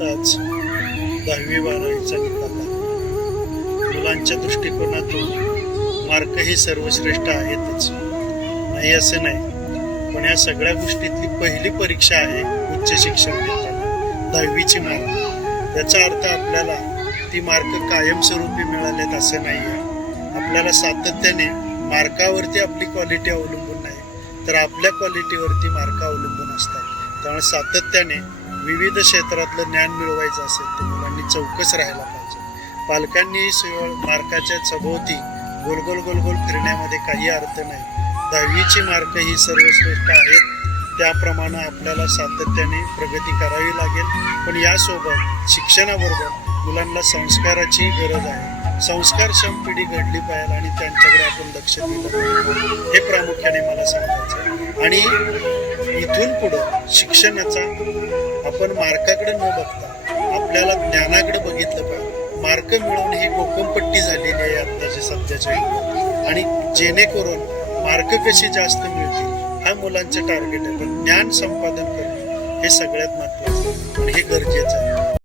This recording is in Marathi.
नुकताच 10वी-12वीचा निकाल लागला. मुलांच्या दृष्टिकोनातून मार्क हे सर्वश्रेष्ठ आहेतच, नाही असं नाही, पण या सगळ्या गोष्टीतली पहिली परीक्षा आहे उच्च शिक्षण घेताना 10वीची मार्क. याचा अर्थ आपल्याला ती मार्क कायमस्वरूपी मिळालेत असं नाही आहे. आपल्याला सातत्याने मार्कावरती आपली क्वालिटी अवलंबून नाही, तर आपल्या क्वालिटीवरती मार्क अवलंबून असतात. त्यामुळे सातत्याने विविध क्षेत्रातलं ज्ञान मिळवायचं असेल तर मुलांनी चौकस राहायला पाहिजे. पालकांनी मार्काच्या सभोवती गोलगोल गोलगोल फिरण्यामध्ये काही अर्थ नाही. 10वीची मार्क ही सर्वश्रेष्ठ आहेत, त्याप्रमाणे आपल्याला सातत्याने प्रगती करावी लागेल. पण यासोबत शिक्षणाबरोबर मुलांना संस्काराची गरज आहे. संस्कारक्षम पिढी घडली पाहिजे आणि त्यांच्याकडे आपण लक्ष दिलं पाहिजे, हे प्रामुख्याने मला सांगायचं. आणि इथून पुढं शिक्षणाचा आपण मार्काकडे न बघता आपल्याला ज्ञानाकडे बघितलं पाहिजे. मार्क मिळवून ही कोकमपट्टी झालेली आहे आत्ताच्या सध्याच्या युगात, आणि जेणेकरून मार्क कशी जास्त मिळतील हा मुलांचं टार्गेट आहे. पण ज्ञान संपादन करणं हे सगळ्यात महत्त्वाचं आणि हे गरजेचं आहे.